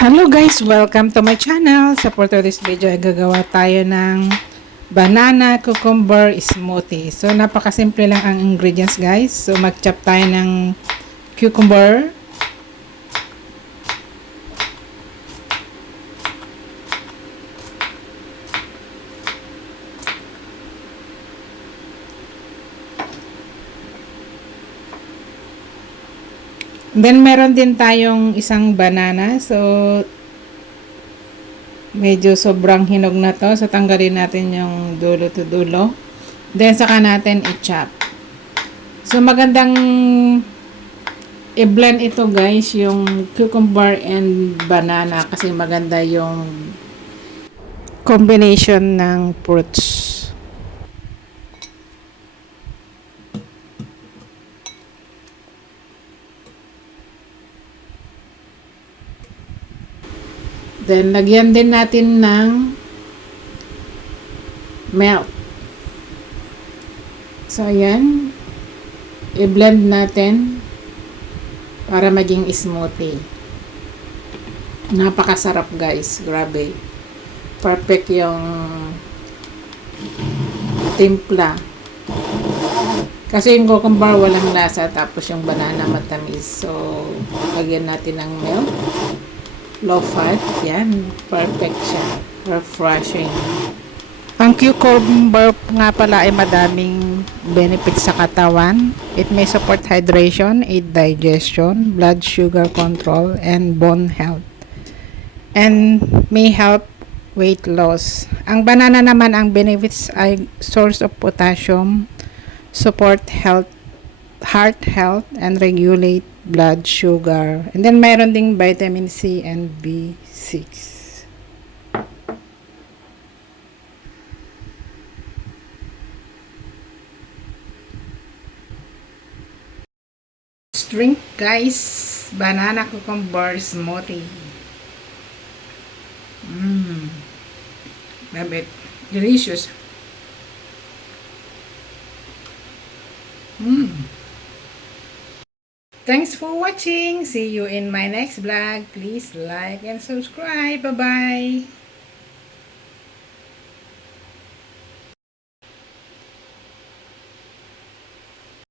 Hello guys! Welcome to my channel. Sa for this video ay gagawa tayo ng banana cucumber smoothie. So napakasimple lang ang ingredients guys. So mag-chop tayo ng cucumber. Then meron din tayong isang banana. So medyo sobrang hinog na to. So tanggalin natin yung dulo to dulo. Then saka natin i-chop. So magandang i-blend ito guys, yung cucumber and banana kasi maganda yung combination ng fruits. Then, lagyan din natin ng milk. So, ayan. I-blend natin para maging smoothie. Napakasarap guys. Grabe. Perfect yung timpla. Kasi yung cucumber walang lasa tapos yung banana matamis. So, lagyan natin ng milk. Low fat, yan, perfect siya, refreshing. Ang cucumber nga pala ay madaming benefits sa katawan. It may support hydration, aid digestion, blood sugar control, and bone health. And may help weight loss. Ang banana naman, ang benefits ay source of potassium, support heart health, and regulate blood sugar. And then mayroon ding vitamin C and B6. Drink guys, banana cucumber smoothie. Love it. Delicious. Thanks for watching. See you in my next vlog. Please like and subscribe. Bye-bye.